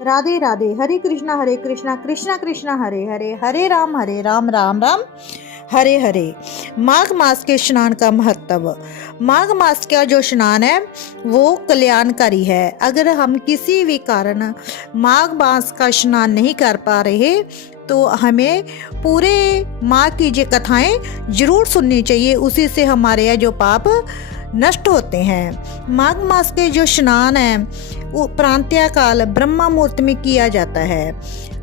राधे राधे। हरे कृष्णा कृष्णा कृष्णा हरे हरे, हरे राम राम राम हरे हरे। माघ मास के स्नान का महत्व। माघ मास का जो स्नान है वो कल्याणकारी है। अगर हम किसी भी कारण माघ मास का स्नान नहीं कर पा रहे तो हमें पूरे माँ की जो कथाएं जरूर सुननी चाहिए, उसी से हमारे यहाँ जो पाप नष्ट होते हैं। माघ मास के जो स्नान है वो प्रांतीय काल ब्रह्म मुहूर्त में किया जाता है।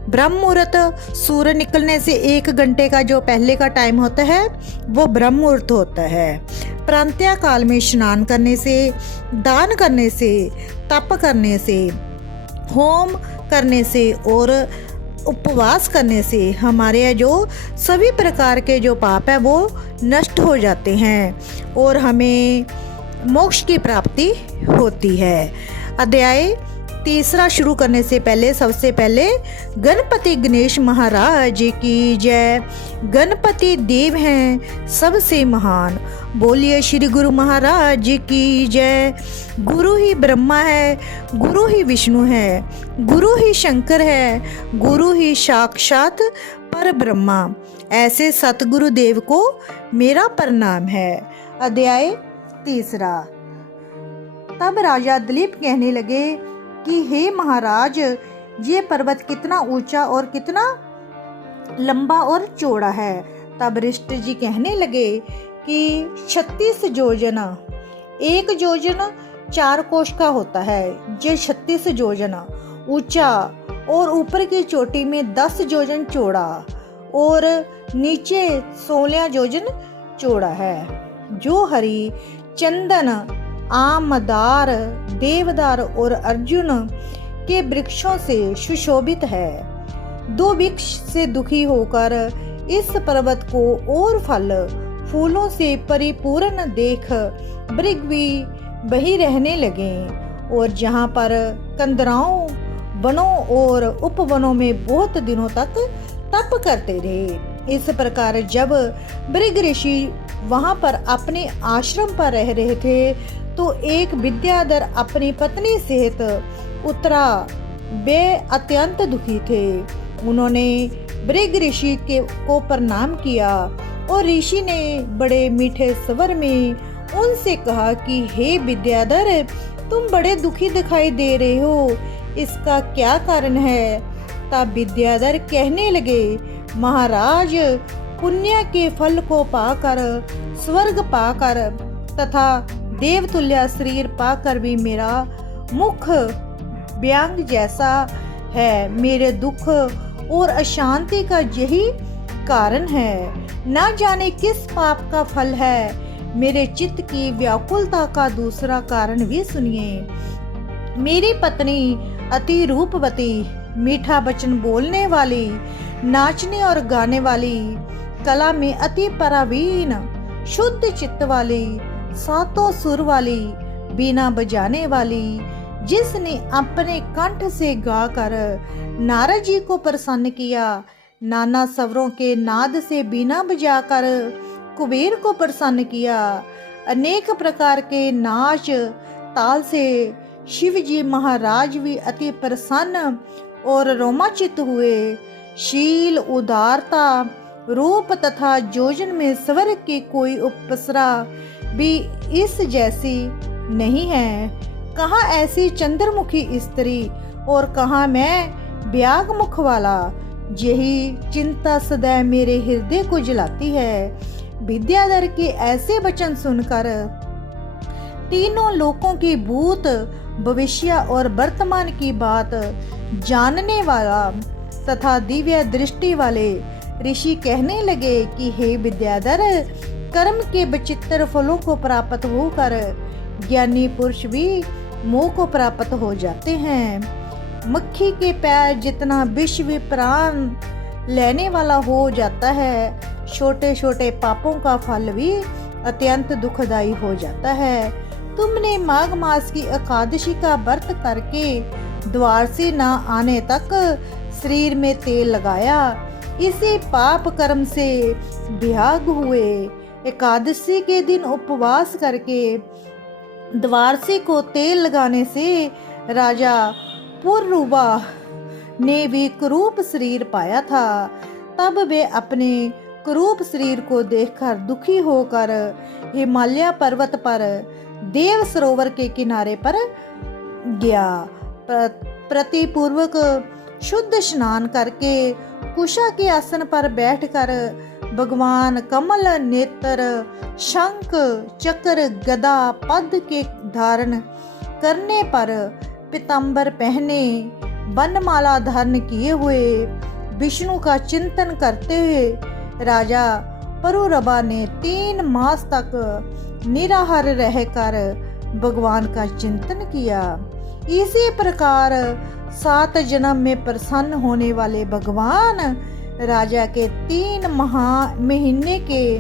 ब्रह्म मुहूर्त सूर्य निकलने से 1 घंटे का जो पहले का टाइम होता है वो ब्रह्म मुहूर्त होता है। प्रांतीय काल में स्नान करने से, दान करने से, तप करने से, होम करने से और उपवास करने से हमारे जो सभी प्रकार के जो पाप है वो नष्ट हो जाते हैं और हमें मोक्ष की प्राप्ति होती है। अध्याय 3 शुरू करने से पहले सबसे पहले गणपति गणेश महाराज की जय। गणपति देव हैं सबसे महान, बोलिए श्री गुरु महाराज की जय। गुरु ही ब्रह्मा है, गुरु ही विष्णु है, गुरु ही शंकर है, गुरु ही साक्षात पर ब्रह्मा। ऐसे सतगुरु देव को मेरा प्रणाम है। अध्याय 3। तब राजा दिलीप कहने लगे कि हे महाराज, ये पर्वत कितना ऊंचा और कितना लंबा और चौड़ा है। तब ऋष्ट जी कहने लगे कि 36 योजन, 1 योजन 4 कोश का होता है। ये 36 योजन ऊंचा और ऊपर की चोटी में 10 योजन चौड़ा और नीचे 16 योजन चौड़ा है। जो हरि चंदन, आमदार, देवदार और अर्जुन के वृक्षों से सुशोभित है। 2 वृक्ष से दुखी होकर इस पर्वत को और फल फूलों से परिपूर्ण देख मृग भी वही रहने लगे और जहाँ पर कंदराओं, वनों और उपवनों में बहुत दिनों तक तप करते रहे। इस प्रकार जब मृग ऋषि वहाँ पर अपने आश्रम पर रह रहे थे तो एक विद्याधर अपनी पत्नी सहित उतरा। वे अत्यंत दुखी थे। उन्होंने मृग ऋषि को प्रणाम किया और ऋषि ने बड़े मीठे स्वर में उनसे कहा कि हे विद्याधर, तुम बड़े दुखी दिखाई दे रहे हो, इसका क्या कारण है? तब विद्याधर कहने लगे, महाराज, पुण्य के फल को पाकर, स्वर्ग पाकर तथा देवतुल्य शरीर पाकर भी मेरा मुख व्यांग जैसा है। मेरे दुख और अशांति का यही कारण है। ना जाने किस पाप का फल है। मेरे चित्त की व्याकुलता का दूसरा कारण भी सुनिए। मेरी पत्नी अति रूपवती, मीठा वचन बोलने वाली, नाचने और गाने वाली, कला में अति प्रवीण, शुद्ध चित्त वाली, 7 सुर वाली, बीना बजाने वाली, जिसने अपने कंठ से गाकर नारद जी को प्रसन्न किया, नाना स्वरों के नाद से बीना बजाकर कुबेर को प्रसन्न किया, अनेक प्रकार के नाच ताल से शिव जी महाराज भी अति प्रसन्न और रोमांचित हुए। शील, उदारता, रूप तथा योजन में स्वर्ग की कोई अप्सरा भी इस जैसी नहीं है। कहाँ ऐसी चंद्रमुखी स्त्री और कहाँ मैं व्याग मुख वाला। यही चिंता सदैव मेरे हृदय को जलाती है। विद्याधर के ऐसे वचन सुनकर तीनों लोकों की भूत, भविष्य और वर्तमान की बात जानने वाला तथा दिव्य दृष्टि वाले ऋषि कहने लगे कि हे विद्याधर, कर्म के विचित्र फलों को प्राप्त होकर ज्ञानी पुरुष भी मोह को प्राप्त हो जाते हैं। मक्खी के पैर जितना विष भी प्राण लेने वाला हो जाता है, छोटे छोटे पापों का फल भी अत्यंत दुखदायी हो जाता है। तुमने माघ मास की एकादशी का व्रत करके द्वार से न आने तक शरीर में तेल लगाया, इसी पाप कर्म से विभाग हुए। एकादशी के दिन उपवास करके द्वारसी को तेल लगाने से राजा पुरुरवा ने भी कुरूप शरीर पाया था। तब वे अपने कुरूप शरीर को देखकर दुखी होकर हिमालय पर्वत पर देव सरोवर के किनारे पर गया। प्रतिपूर्वक शुद्ध स्नान करके कुशा के आसन पर बैठकर भगवान कमल नेत्र शंख चक्र गदा पद्म के धारण करने पर पीतांबर पहने वनमाला धारण किए हुए विष्णु का चिंतन करते हुए राजा पुरुरवा ने 3 मास तक निराहार रहकर भगवान का चिंतन किया। इसी प्रकार 7 जन्म में प्रसन्न होने वाले भगवान राजा के 3 महीने के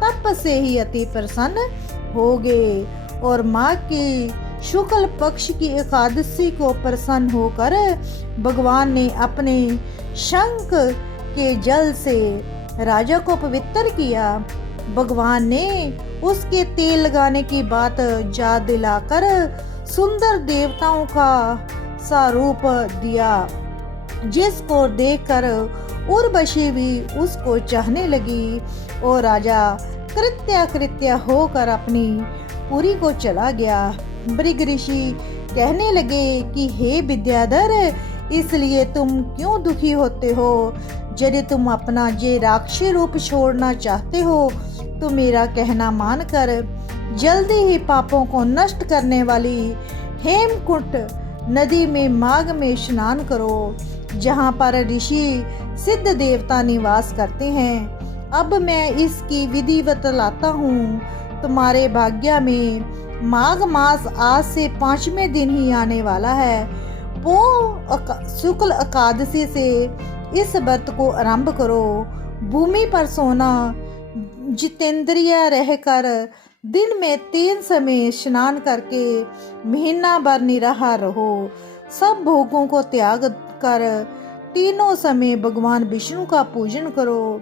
तप से ही अति प्रसन्न हो गए और माँ की शुक्ल पक्ष की एकादशी को प्रसन्न होकर भगवान ने अपने शंख के जल से राजा को पवित्र किया। भगवान ने उसके तेल लगाने की बात याद दिलाकर सुंदर देवताओं का स्वरूप दिया, जिसको देखकर उर्वशी भी उसको चाहने लगी और राजा कृत्य होकर अपनी पुरी को चला गया। भृग ऋषि कहने लगे कि हे विद्याधर, इसलिए तुम क्यों दुखी होते हो? यदि तुम अपना ये राक्षसी रूप छोड़ना चाहते हो तो मेरा कहना मानकर जल्दी ही पापों को नष्ट करने वाली हेमकुंट नदी में माघ में स्नान करो, जहाँ पर ऋषि सिद्ध देवता निवास करते हैं। अब मैं इसकी विधि बतलाता हूँ। तुम्हारे भाग्य में माघ मास आज से 5वें दिन ही आने वाला है। शुक्ल एकादशी से इस व्रत को आरंभ करो। भूमि पर सोना, जितेंद्रिय रहकर दिन में 3 समय स्नान करके महीना भर निराहार रहो। सब भोगों को त्याग कर तीनों समय भगवान विष्णु का पूजन करो।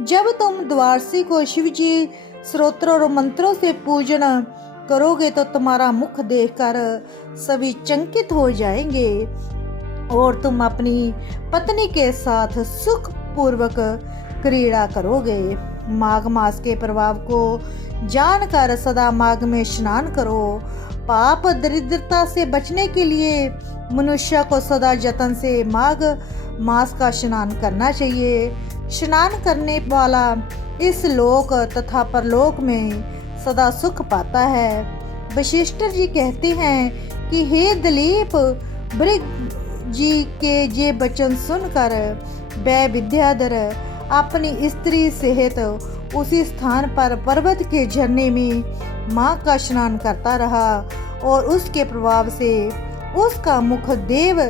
जब तुम द्वादशी को शिव जी स्तोत्रों और मंत्रों से पूजन करोगे तो तुम्हारा मुख देखकर सभी चंकित हो जाएंगे और तुम अपनी पत्नी के साथ सुख पूर्वक क्रीड़ा करोगे। माघ मास के प्रभाव को जानकर सदा माघ में स्नान करो। पाप दरिद्रता से बचने के लिए मनुष्य को सदा जतन से माघ मास का स्नान करना चाहिए। स्नान करने वाला इस लोक तथा परलोक में सदा सुख पाता है। वशिष्ठ जी कहते हैं कि हे दिलीप, भृग जी के ये वचन सुनकर वह विद्याधर अपनी स्त्री सहित उसी स्थान पर पर्वत के झरने में माँ का स्नान करता रहा और उसके प्रभाव से उसका मुख देव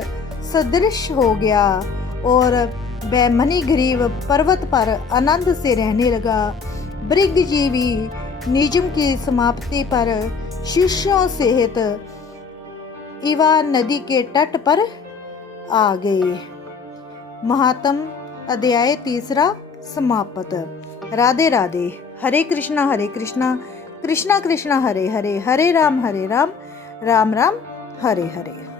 सदृश हो गया और वह मणिग्रीव पर्वत पर आनंद से रहने लगा। भृग जी भी निजम की समाप्ति पर शिष्यों सहित इवा नदी के तट पर आ गए। महात्म अध्याय 3 समाप्त। राधे राधे। हरे कृष्णा कृष्णा कृष्णा हरे हरे, हरे राम राम राम हरे हरे।